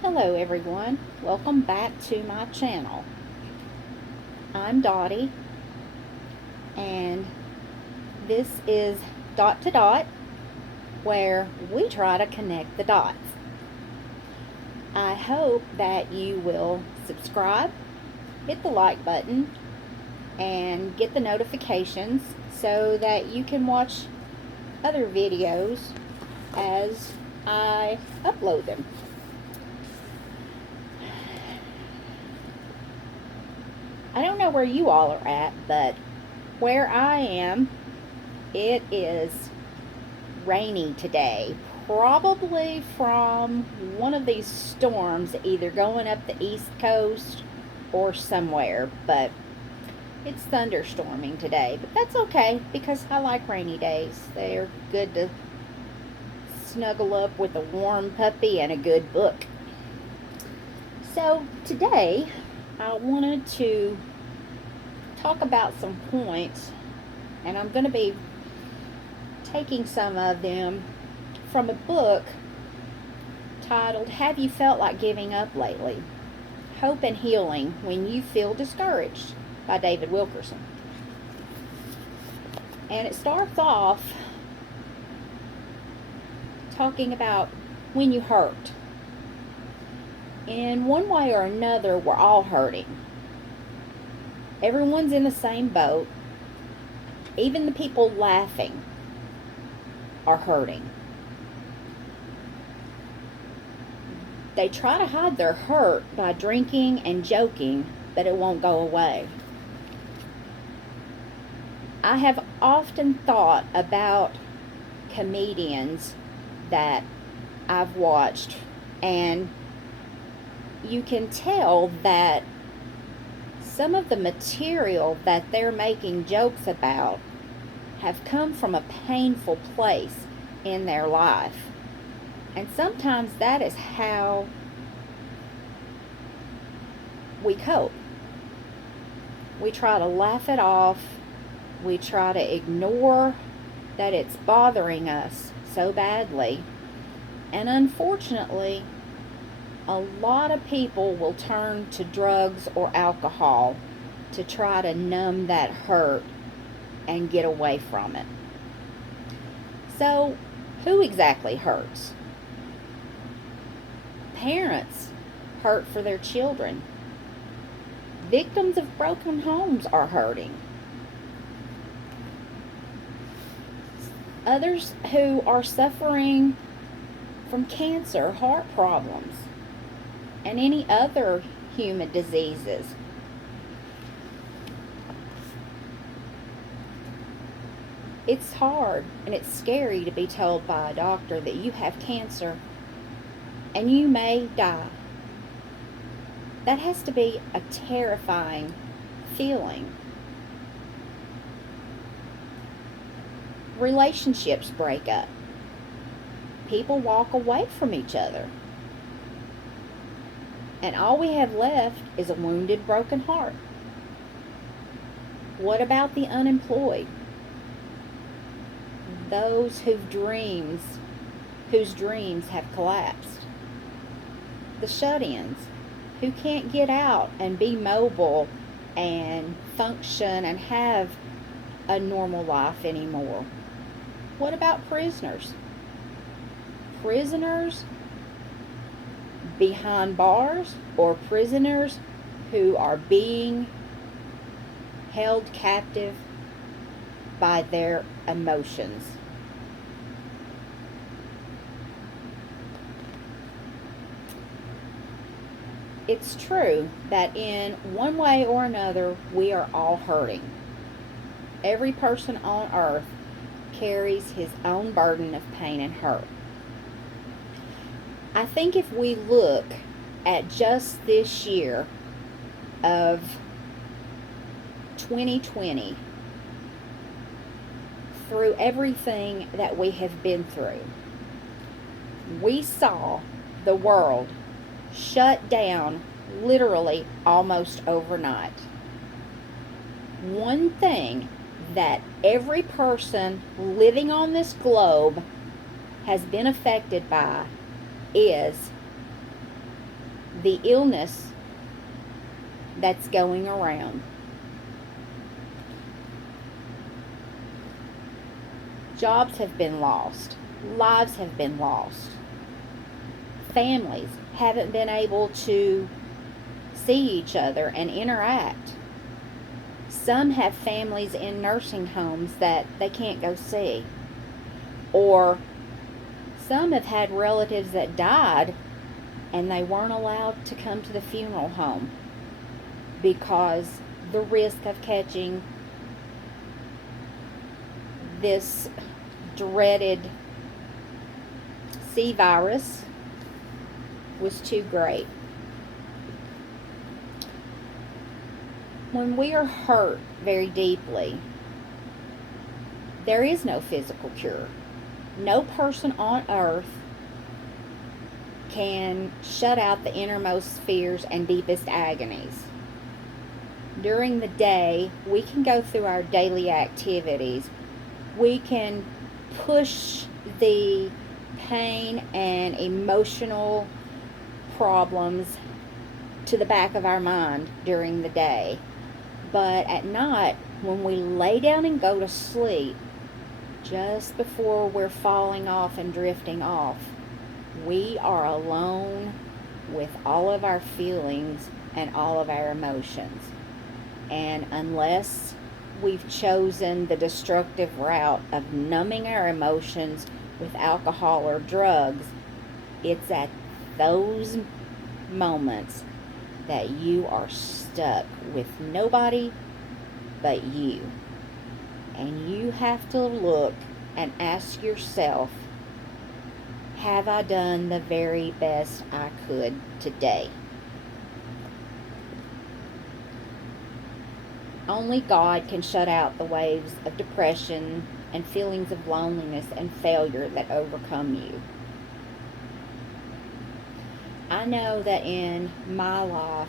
Hello everyone, welcome back to my channel. I'm Dottie and this is Dot to Dot, where we try to connect the dots. I hope that you will subscribe, hit the like button, and get the notifications so that you can watch other videos as I upload them. I don't know where you all are at, but where I am, it is rainy today. Probably from one of these storms, either going up the East Coast or somewhere, but it's thunderstorming today. But that's okay because I like rainy days. They're good to snuggle up with a warm puppy and a good book. So today I wanted to talk about some points, and I'm going to be taking some of them from a book titled Have You Felt Like Giving Up Lately? Hope and Healing When You Feel Discouraged by David Wilkerson. And it starts off talking about when you hurt. In one way or another, we're all hurting. Everyone's in the same boat. Even the people laughing are hurting. They try to hide their hurt by drinking and joking, but it won't go away. I have often thought about comedians that I've watched, and you can tell that some of the material that they're making jokes about have come from a painful place in their life. And sometimes that is how we cope. We try to laugh it off. We try to ignore that it's bothering us so badly. And unfortunately, a lot of people will turn to drugs or alcohol to try to numb that hurt and get away from it. So, who exactly hurts? Parents hurt for their children. Victims of broken homes are hurting. Others who are suffering from cancer, heart problems, and any other human diseases. It's hard and it's scary to be told by a doctor that you have cancer and you may die. That has to be a terrifying feeling. Relationships break up. People walk away from each other. And all we have left is a wounded, broken heart. What about the unemployed? Those whose dreams have collapsed. The shut-ins who can't get out and be mobile and function and have a normal life anymore. What about prisoners? Prisoners behind bars, or prisoners who are being held captive by their emotions. It's true that in one way or another, we are all hurting. Every person on earth carries his own burden of pain and hurt. I think if we look at just this year of 2020, through everything that we have been through, we saw the world shut down literally almost overnight. One thing that every person living on this globe has been affected by is the illness that's going around. Jobs have been lost. Lives have been lost. Families haven't been able to see each other and interact. Some have families in nursing homes that they can't go see. Or some have had relatives that died and they weren't allowed to come to the funeral home because the risk of catching this dreaded C virus was too great. When we are hurt very deeply, there is no physical cure. No person on earth can shut out the innermost fears and deepest agonies. During the day, we can go through our daily activities. We can push the pain and emotional problems to the back of our mind during the day. But at night, when we lay down and go to sleep, just before we're falling off and drifting off, we are alone with all of our feelings and all of our emotions. And unless we've chosen the destructive route of numbing our emotions with alcohol or drugs, it's at those moments that you are stuck with nobody but you. And you have to look and ask yourself, have I done the very best I could today? Only God can shut out the waves of depression and feelings of loneliness and failure that overcome you. I know that in my life,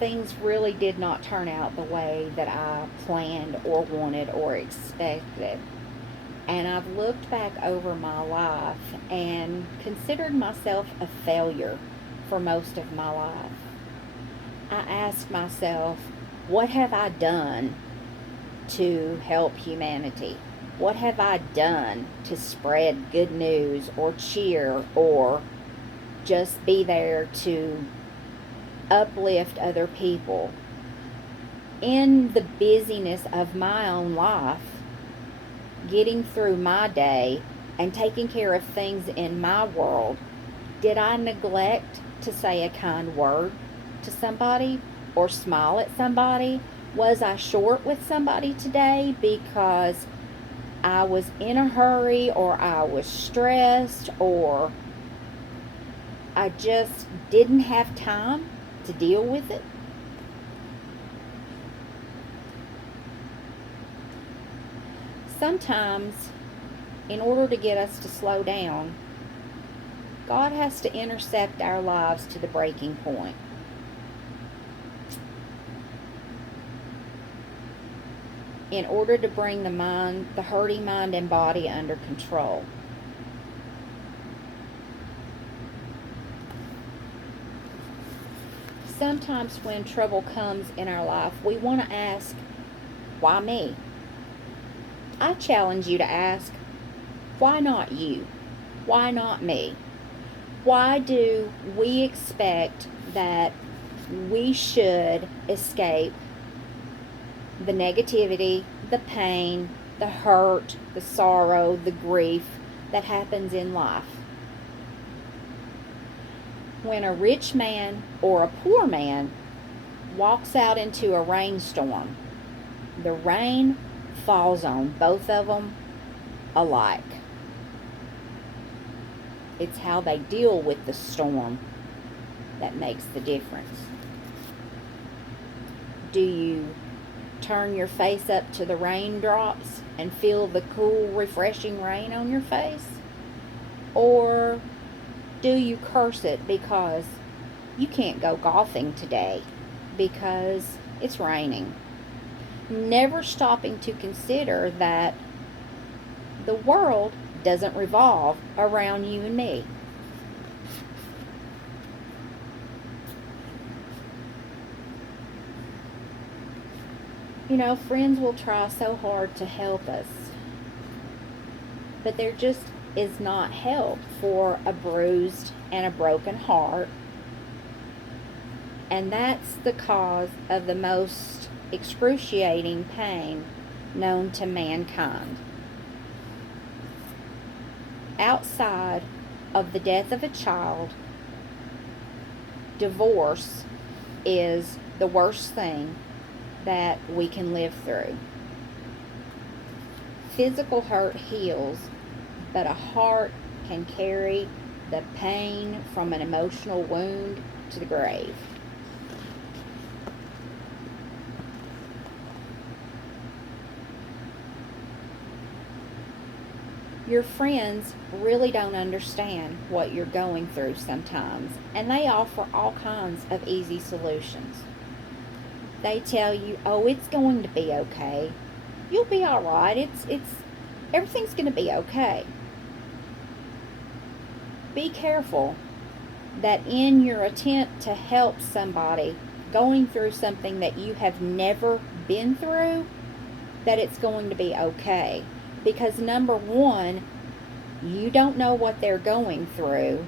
things really did not turn out the way that I planned or wanted or expected. And I've looked back over my life and considered myself a failure for most of my life. I asked myself, what have I done to help humanity? What have I done to spread good news or cheer or just be there to uplift other people? In the busyness of my own life, getting through my day and taking care of things in my world, did I neglect to say a kind word to somebody or smile at somebody? Was I short with somebody today because I was in a hurry or I was stressed or I just didn't have time to deal with it? Sometimes, in order to get us to slow down, God has to intercept our lives to the breaking point. In order to bring the hurting mind and body under control. Sometimes when trouble comes in our life, we want to ask, why me? I challenge you to ask, why not you? Why not me? Why do we expect that we should escape the negativity, the pain, the hurt, the sorrow, the grief that happens in life? When a rich man or a poor man walks out into a rainstorm, the rain falls on both of them alike. It's how they deal with the storm that makes the difference. Do you turn your face up to the raindrops and feel the cool, refreshing rain on your face? Or do you curse it because you can't go golfing today because it's raining? Never stopping to consider that the world doesn't revolve around you and me. Friends will try so hard to help us, but there just is not help for a bruised and a broken heart. And that's the cause of the most excruciating pain known to mankind. Outside of the death of a child, divorce is the worst thing that we can live through. Physical hurt heals, but a heart can carry the pain from an emotional wound to the grave. Your friends really don't understand what you're going through sometimes, and they offer all kinds of easy solutions. They tell you, "Oh, it's going to be okay. You'll be all right. Everything's going to be okay." Be careful that in your attempt to help somebody going through something that you have never been through, that it's going to be okay. Because number one, you don't know what they're going through.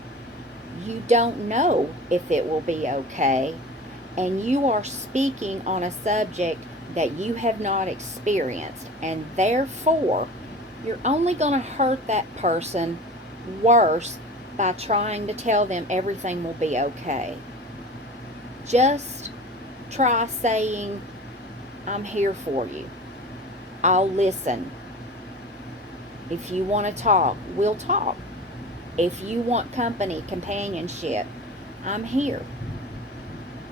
You don't know if it will be okay. And you are speaking on a subject that you have not experienced. And therefore, you're only going to hurt that person worse by trying to tell them everything will be okay. Just try saying, "I'm here for you. I'll listen. If you want to talk, we'll talk. If you want company, companionship, I'm here.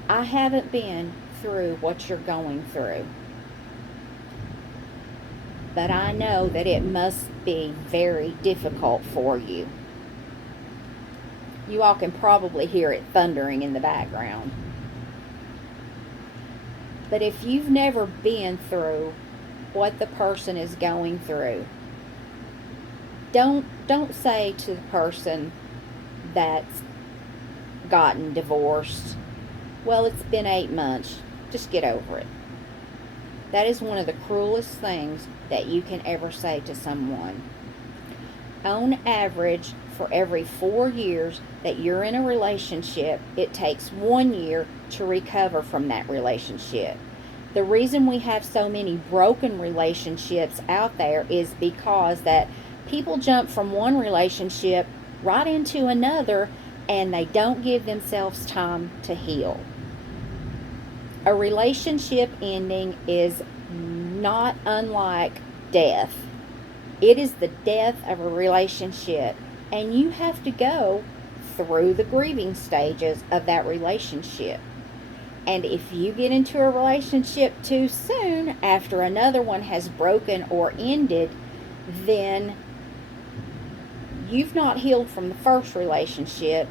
I haven't been through what you're going through, but I know that it must be very difficult for you." You all can probably hear it thundering in the background. But if you've never been through what the person is going through, don't say to the person that's gotten divorced, "Well, it's been 8 months. Just get over it." That is one of the cruelest things that you can ever say to someone. On average, for every 4 years that you're in a relationship, it takes 1 year to recover from that relationship. The reason we have so many broken relationships out there is because that people jump from one relationship right into another, and they don't give themselves time to heal. A relationship ending is not unlike death. It is the death of a relationship, and you have to go through the grieving stages of that relationship. And if you get into a relationship too soon after another one has broken or ended, then you've not healed from the first relationship.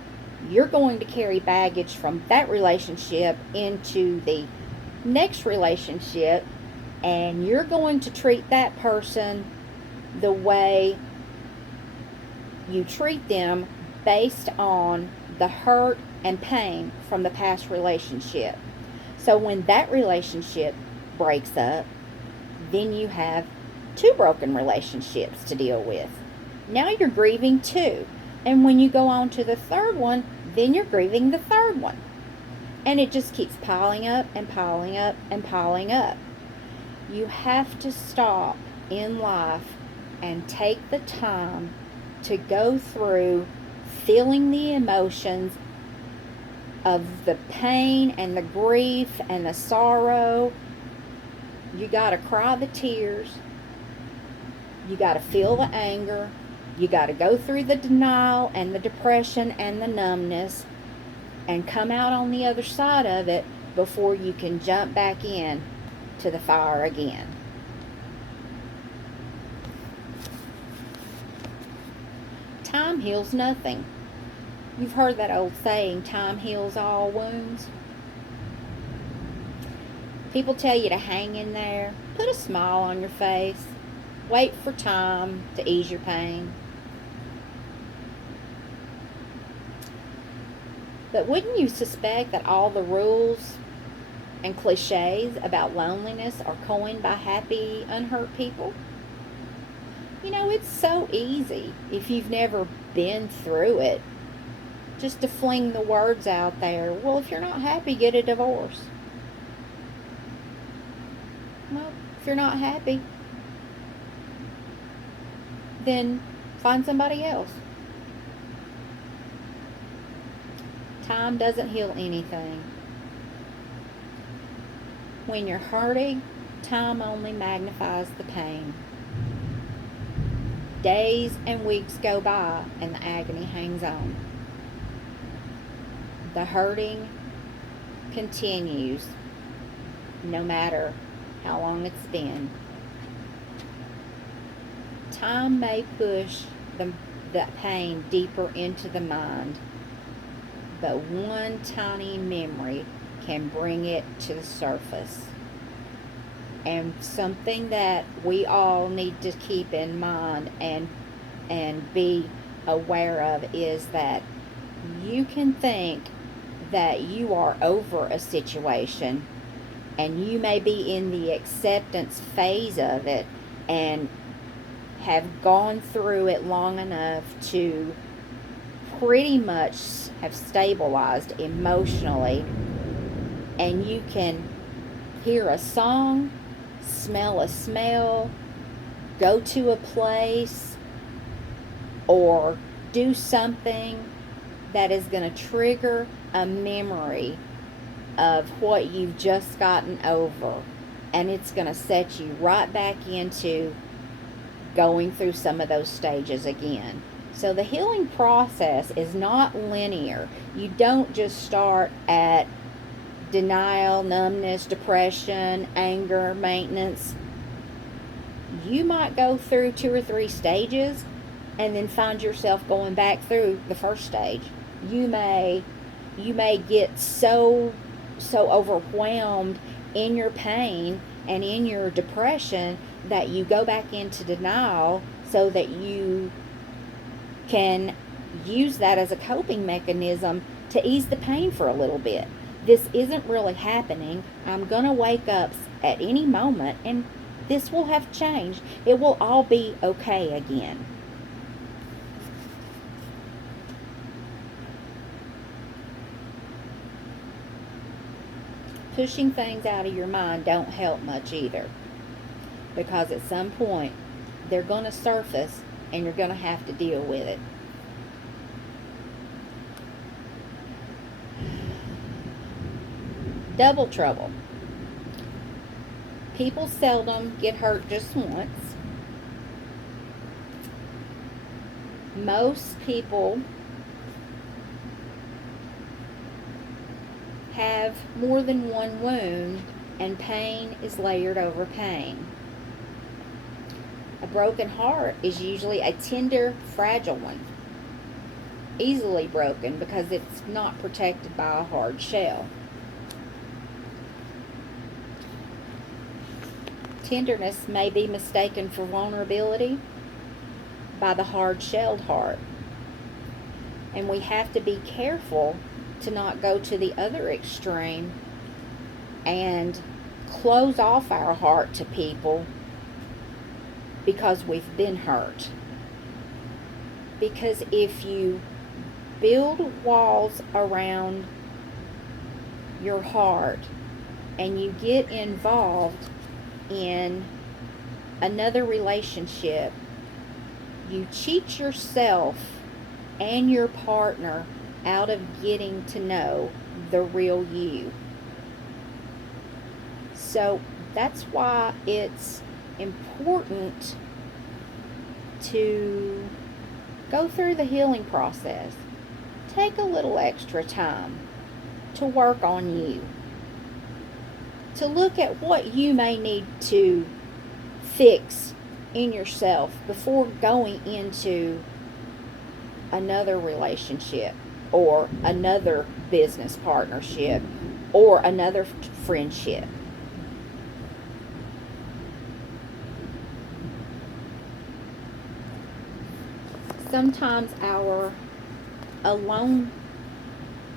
You're going to carry baggage from that relationship into the next relationship, and you're going to treat that person the way you treat them based on the hurt and pain from the past relationship. So when that relationship breaks up, then you have 2 broken relationships to deal with. Now you're grieving 2. And when you go on to the 3rd one, then you're grieving the 3rd one. And it just keeps piling up and piling up and piling up. You have to stop in life and take the time to go through feeling the emotions of the pain and the grief and the sorrow. You got to cry the tears. You got to feel the anger. You got to go through the denial and the depression and the numbness and come out on the other side of it before you can jump back in to the fire again. Time heals nothing. You've heard that old saying, "Time heals all wounds." People tell you to hang in there. Put a smile on your face. Wait for time to ease your pain. But wouldn't you suspect that all the rules and cliches about loneliness are coined by happy, unhurt people. You know, it's so easy if you've never been through it just to fling the words out there. Well, if you're not happy, get a divorce. Well, if you're not happy, then find somebody else. Time doesn't heal anything. When you're hurting, time only magnifies the pain. Days and weeks go by and the agony hangs on. The hurting continues no matter how long it's been. Time may push the pain deeper into the mind, but one tiny memory can bring it to the surface. And something that we all need to keep in mind and be aware of is that you can think that you are over a situation, and you may be in the acceptance phase of it and have gone through it long enough to pretty much have stabilized emotionally, and you can hear a song, smell a smell, go to a place, or do something that is going to trigger a memory of what you've just gotten over, and it's going to set you right back into going through some of those stages again. So the healing process is not linear. You don't just start at denial, numbness, depression, anger, maintenance. You might go through 2 or 3 stages and then find yourself going back through the first stage. You may get so overwhelmed in your pain and in your depression that you go back into denial so that you can use that as a coping mechanism to ease the pain for a little bit. This isn't really happening. I'm going to wake up at any moment and this will have changed. It will all be okay again. Pushing things out of your mind don't help much either, because at some point they're going to surface and you're going to have to deal with it. Double trouble. People seldom get hurt just once. Most people have more than one wound, and pain is layered over pain. A broken heart is usually a tender, fragile one, easily broken because it's not protected by a hard shell. Tenderness may be mistaken for vulnerability by the hard-shelled heart, and we have to be careful to not go to the other extreme and close off our heart to people because we've been hurt. Because if you build walls around your heart and you get involved in another relationship, you cheat yourself and your partner out of getting to know the real you. So that's why it's important to go through the healing process. Take a little extra time to work on you, to look at what you may need to fix in yourself before going into another relationship or another business partnership or another friendship. Sometimes our alone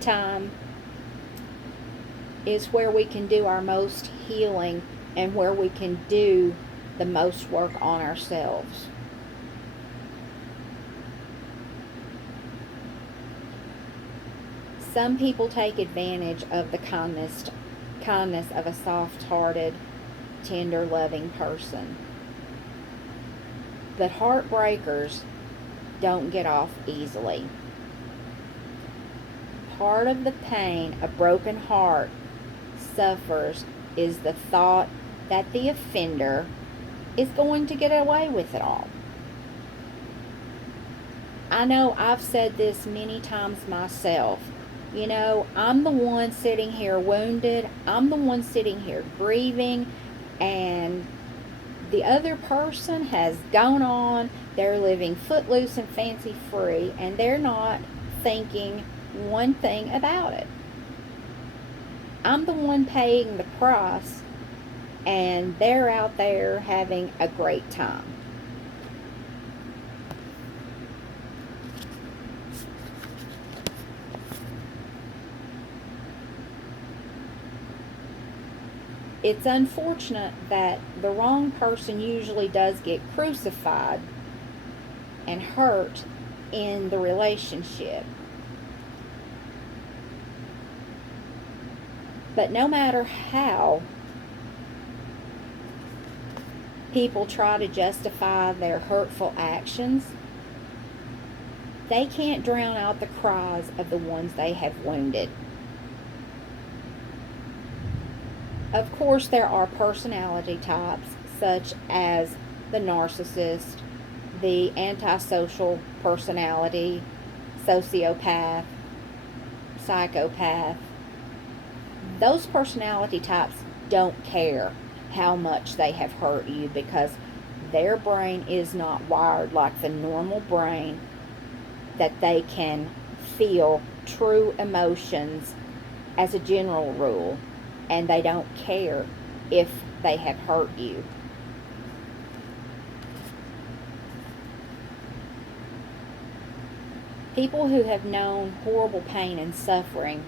time is where we can do our most healing and where we can do the most work on ourselves. Some people take advantage of the kindness of a soft-hearted, tender, loving person. But heartbreakers don't get off easily. Part of the pain a broken heart suffers is the thought that the offender is going to get away with it all. I know I've said this many times myself. You know, I'm the one sitting here wounded. I'm the one sitting here grieving, and the other person has gone on. They're living footloose and fancy free, and they're not thinking one thing about it. I'm the one paying the price, and they're out there having a great time. It's unfortunate that the wrong person usually does get crucified and hurt in the relationship. But no matter how people try to justify their hurtful actions, they can't drown out the cries of the ones they have wounded. Of course, there are personality types such as the narcissist, the antisocial personality, sociopath, psychopath. Those personality types don't care how much they have hurt you because their brain is not wired like the normal brain, that they can feel true emotions as a general rule, and they don't care if they have hurt you. People who have known horrible pain and suffering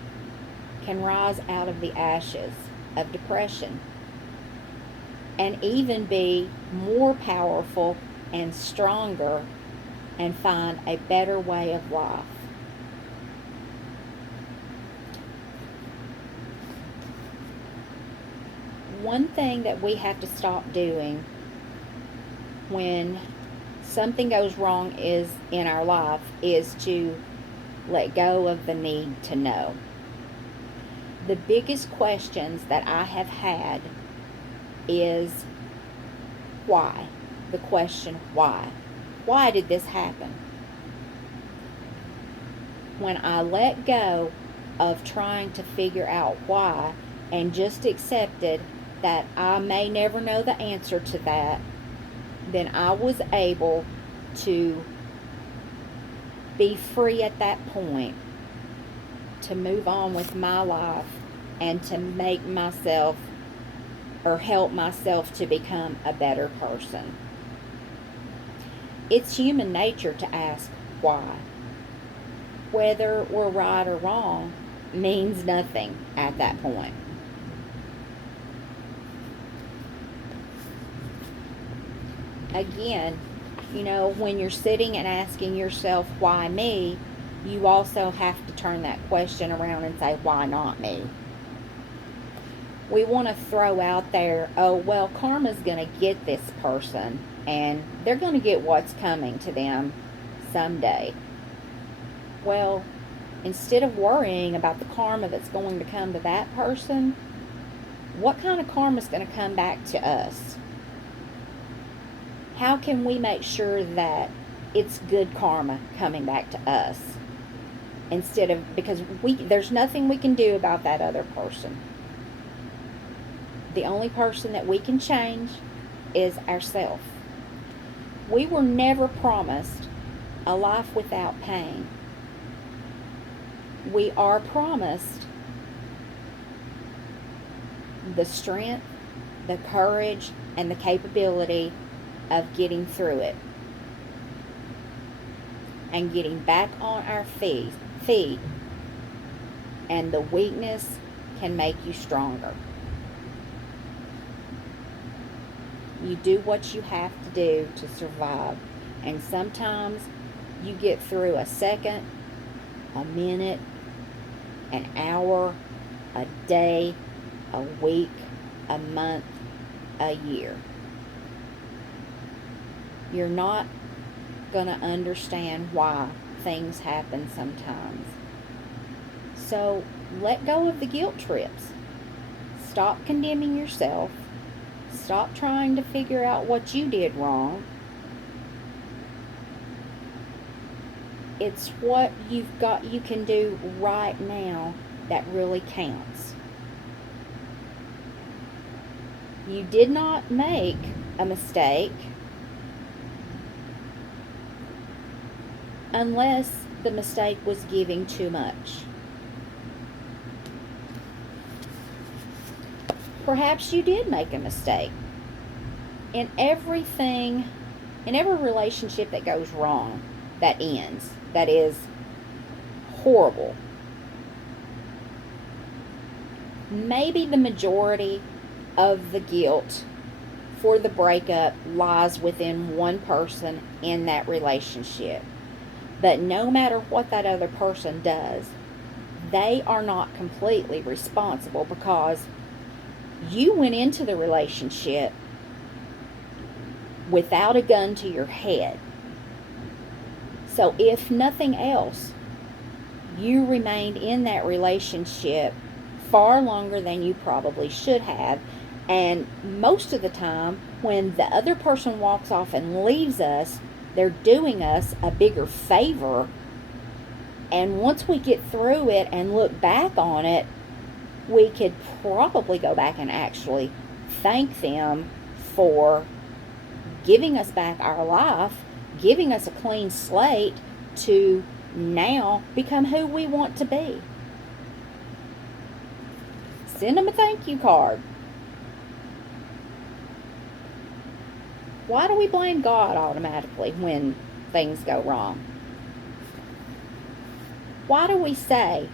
can rise out of the ashes of depression and even be more powerful and stronger and find a better way of life. One thing that we have to stop doing when something goes wrong in our life is to let go of the need to know. The biggest questions that I have had is why? The question why? Why did this happen? When I let go of trying to figure out why and just accepted that I may never know the answer to that, then I was able to be free at that point, to move on with my life and to make myself or help myself to become a better person. It's human nature to ask why. Whether we're right or wrong means nothing at that point. Again, you know, when you're sitting and asking yourself, why me, you also have to turn that question around and say, why not me? We want to throw out there, oh, well, karma's going to get this person, and they're going to get what's coming to them someday. Well, instead of worrying about the karma that's going to come to that person, what kind of karma is going to come back to us? How can we make sure that it's good karma coming back to us? Instead of, because there's nothing we can do about that other person. The only person that we can change is ourselves. We were never promised a life without pain. We are promised the strength, the courage, and the capability of getting through it and getting back on our feet, and the weakness can make you stronger. You do what you have to do to survive. And sometimes you get through a second, a minute, an hour, a day, a week, a month, a year. You're not going to understand why things happen sometimes. So let go of the guilt trips. Stop condemning yourself. Stop trying to figure out what you did wrong. It's what you can do right now that really counts. You did not make a mistake unless the mistake was giving too much. Perhaps you did make a mistake. In every relationship that goes wrong, that ends, that is horrible, maybe the majority of the guilt for the breakup lies within one person in that relationship. But no matter what that other person does, they are not completely responsible, because you went into the relationship without a gun to your head. So if nothing else, you remained in that relationship far longer than you probably should have. And most of the time, when the other person walks off and leaves us, they're doing us a bigger favor. And once we get through it and look back on it, we could probably go back and actually thank them for giving us back our life, giving us a clean slate to now become who we want to be. Send them a thank you card. Why do we blame God automatically when things go wrong? Why do we say,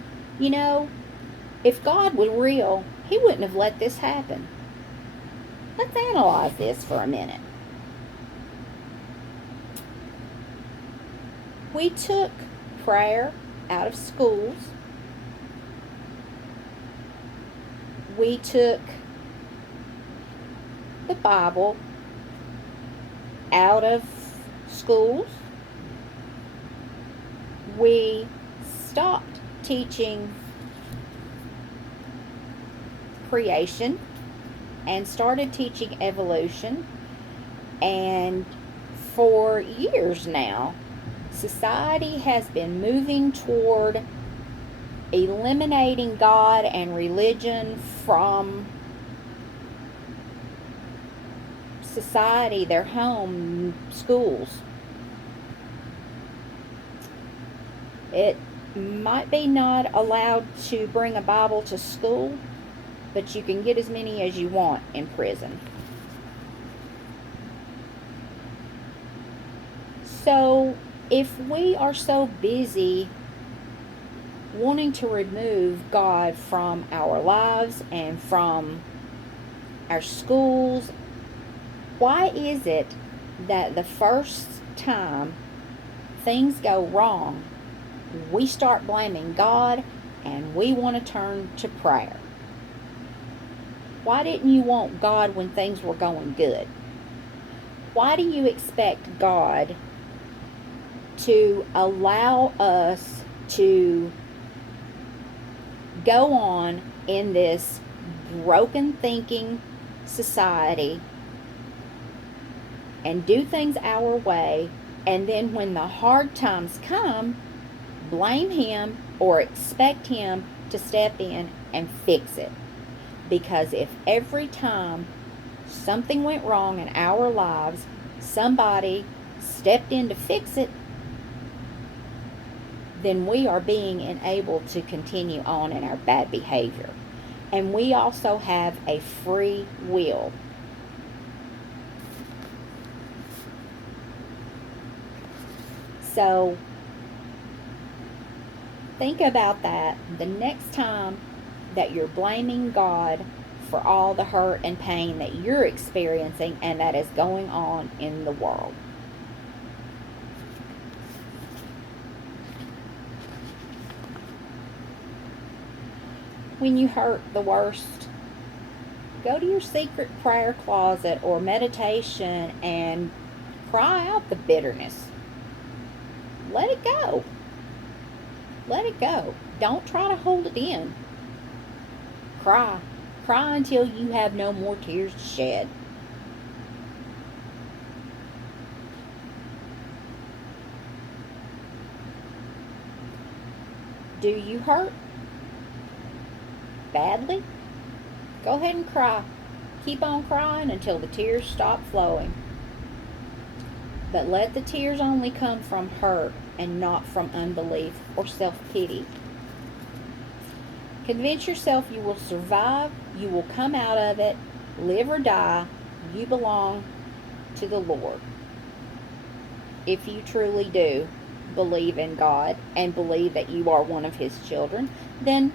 if God was real, He wouldn't have let this happen? Let's analyze this for a minute. We took prayer out of schools. We took the Bible out of schools. We stopped teaching creation and started teaching evolution. And for years now, society has been moving toward eliminating God and religion from society, their home, schools. It might be not allowed to bring a Bible to school, but you can get as many as you want in prison. So, if we are so busy wanting to remove God from our lives and from our schools, why is it that the first time things go wrong, we start blaming God and we want to turn to prayer? Why didn't you want God when things were going good? Why do you expect God to allow us to go on in this broken thinking society and do things our way, and then when the hard times come, blame Him or expect Him to step in and fix it? Because if every time something went wrong in our lives, somebody stepped in to fix it, then we are being enabled to continue on in our bad behavior. And we also have a free will. So think about that the next time that you're blaming God for all the hurt and pain that you're experiencing and that is going on in the world. When you hurt the worst, go to your secret prayer closet or meditation and cry out the bitterness. Let it go. Let it go. Don't try to hold it in. Cry. Cry until you have no more tears to shed. Do you hurt badly? Go ahead and cry. Keep on crying until the tears stop flowing. But let the tears only come from hurt and not from unbelief or self-pity. Convince yourself you will survive, you will come out of it, live or die, you belong to the Lord. If you truly do believe in God and believe that you are one of His children, then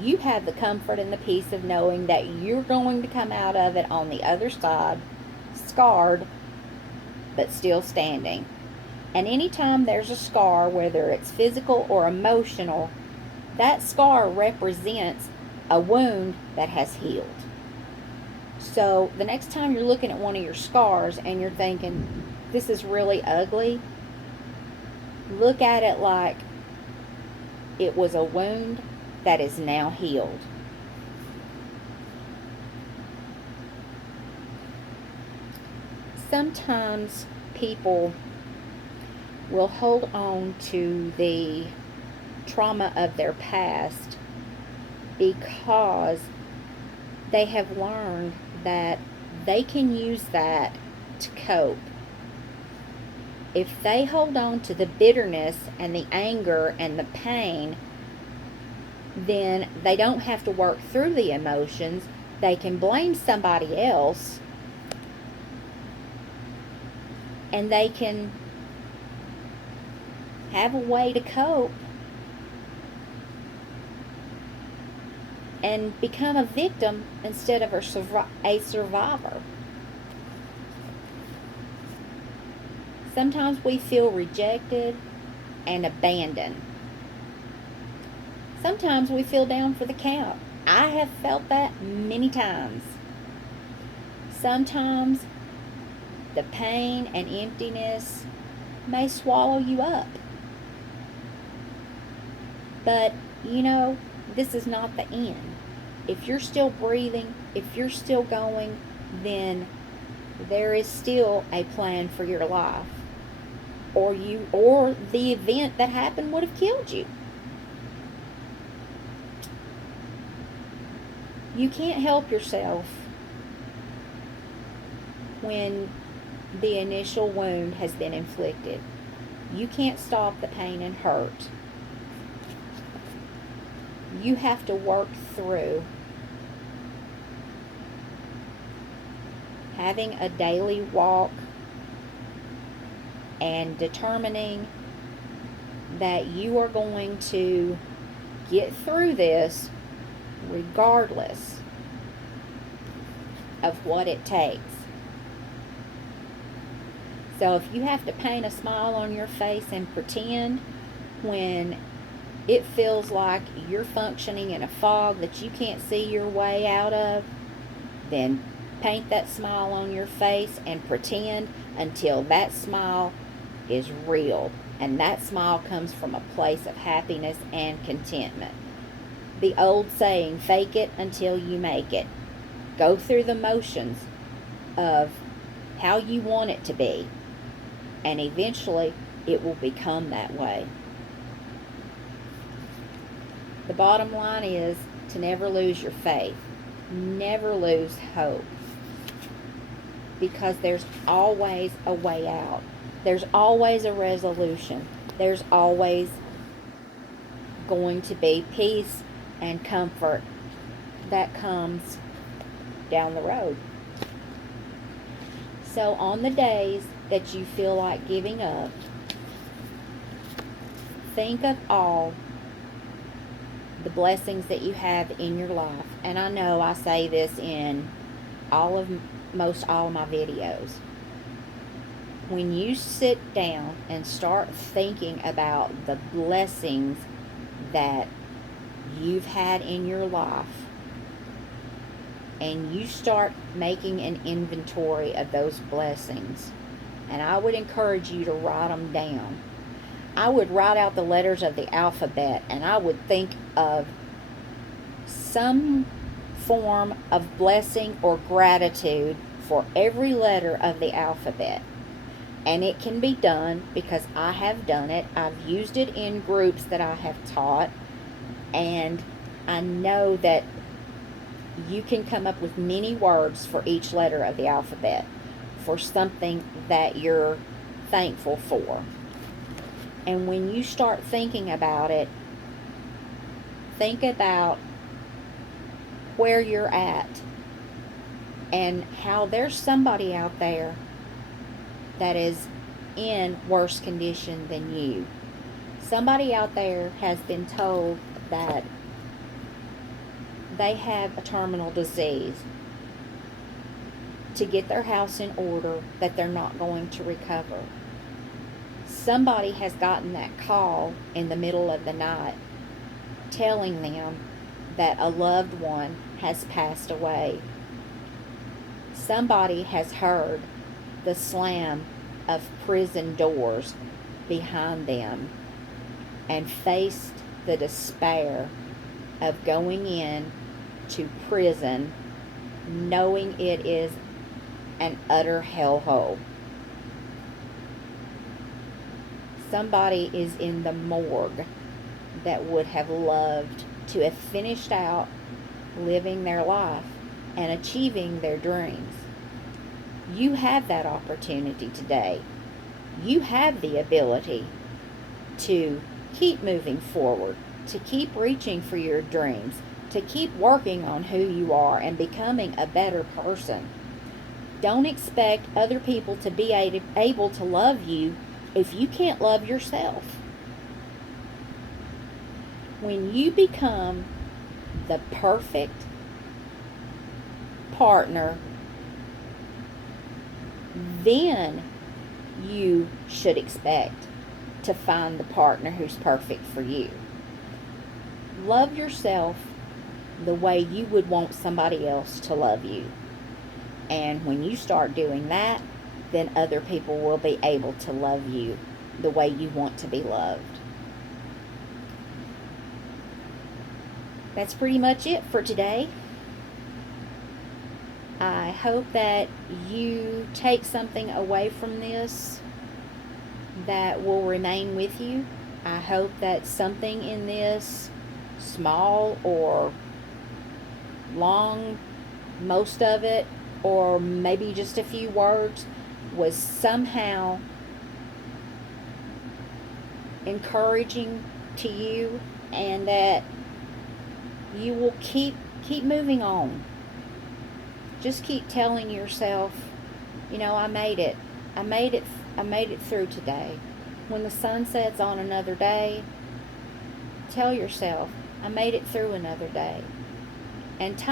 you have the comfort and the peace of knowing that you're going to come out of it on the other side, scarred, but still standing. And anytime there's a scar, whether it's physical or emotional, that scar represents a wound that has healed. So the next time you're looking at one of your scars and you're thinking, this is really ugly, look at it like it was a wound that is now healed. Sometimes people will hold on to the trauma of their past because they have learned that they can use that to cope. If they hold on to the bitterness and the anger and the pain, then they don't have to work through the emotions. They can blame somebody else, and they can have a way to cope and become a victim instead of a survivor. Sometimes we feel rejected and abandoned. Sometimes we feel down for the count. I have felt that many times. Sometimes the pain and emptiness may swallow you up. But, this is not the end. If you're still breathing, if you're still going, then there is still a plan for your life. Or the event that happened would have killed you. You can't help yourself when the initial wound has been inflicted. You can't stop the pain and hurt. You have to work through having a daily walk and determining that you are going to get through this regardless of what it takes. So if you have to paint a smile on your face and pretend when it feels like you're functioning in a fog that you can't see your way out of, then paint that smile on your face and pretend until that smile is real. And that smile comes from a place of happiness and contentment. The old saying, fake it until you make it. Go through the motions of how you want it to be, and eventually it will become that way. The bottom line is to never lose your faith. Never lose hope. Because there's always a way out. There's always a resolution. There's always going to be peace and comfort that comes down the road. So on the days that you feel like giving up, think of all the blessings that you have in your life. And I know I say this in most all of my videos. When you sit down and start thinking about the blessings that you've had in your life, and you start making an inventory of those blessings, and I would encourage you to write them down. I would write out the letters of the alphabet, and I would think of some form of blessing or gratitude for every letter of the alphabet. And it can be done because I have done it. I've used it in groups that I have taught, and I know that you can come up with many words for each letter of the alphabet for something that you're thankful for. And when you start thinking about it, think about where you're at and how there's somebody out there that is in worse condition than you. Somebody out there has been told that they have a terminal disease, to get their house in order, that they're not going to recover. Somebody has gotten that call in the middle of the night telling them that a loved one has passed away. Somebody has heard the slam of prison doors behind them and faced the despair of going in to prison knowing it is an utter hellhole. Somebody is in the morgue that would have loved to have finished out living their life and achieving their dreams. You have that opportunity today. You have the ability to keep moving forward, to keep reaching for your dreams, to keep working on who you are and becoming a better person. Don't expect other people to be able to love you if you can't love yourself. When you become the perfect partner, then you should expect to find the partner who's perfect for you. Love yourself the way you would want somebody else to love you. And when you start doing that, then other people will be able to love you the way you want to be loved. That's pretty much it for today. I hope that you take something away from this that will remain with you. I hope that something in this, small or long, most of it, or maybe just a few words, was somehow encouraging to you, and that you will keep moving on. Just keep telling yourself, I made it. I made it through today. When the sun sets on another day, tell yourself, I made it through another day. And